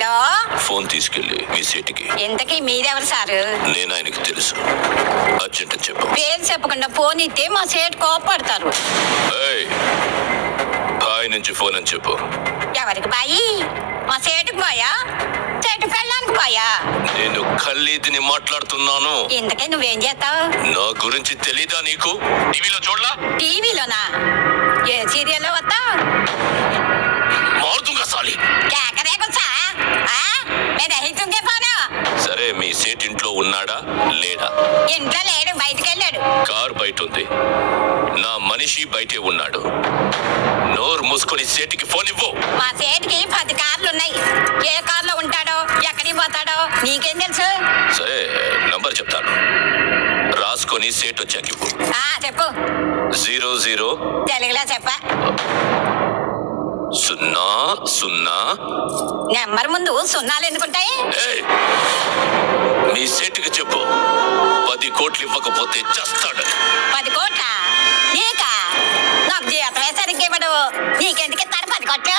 Hello, phone తీసుకెళ్ళి మీ సీటుకి. ఇంతకీ మీరెవరు సారు? నేను ఆయనకి తెలుసు. అర్జెంట్ అని చెప్పు. పేరు చెప్పకుండా ఫోన్ ఇస్తే మా సేటు కోపడతారు. బాయ్ నుంచి ఫోన్ అని చెప్పు. ఎవరికి బాయి? మా సేటుకు బాయా? సేటు పెళ్ళానికి బాయా? నేను ఖల్లీదిని మాట్లాడుతున్నాను. ఇంతకీ నువ్వేం చేస్తావు? నా గురించి తెలీదా నీకు? టీవీలో చూడలా? టీవీలోనా? ఏ సీరియల్లో వస్తావు? మారుతుంగా సాలి. సరే, మీ సేట్ ఇంట్లో ఉన్నాడా లేడా? ఇంట్లో లేడు, బయటికి వెళ్ళాడు. కార్ బయట ఉంది, నా మనిషి బయటే ఉన్నాడు. నోరు మూసుకొని సేటికి ఫోన్ ఇవ్వు. మా సేటికి 10 కార్లు ఉన్నాయి. ఏ కార్లో ఉంటాడో, ఎక్కడికి పోతాడో నీకేం తెలుసు? సరే, నంబర్ చెప్తాను, రాసుకొని సేట్ వచ్చాక ఇవ్వు. చెప్పు. 00 తెలుగులో చెప్ప. 00. నెంబర్ ముందు సున్నాలు ఎందుకుంటాయి? మీ సేటుకి చెప్పు, 10 కోట్లు ఇవ్వకపోతే చేస్తాడు. 10 కోట్ల? నీకా? నాకు జీతం సరిగ్గా ఇవ్వడు. నీకెందుకు ఇస్తాడు 10 కోట్లు?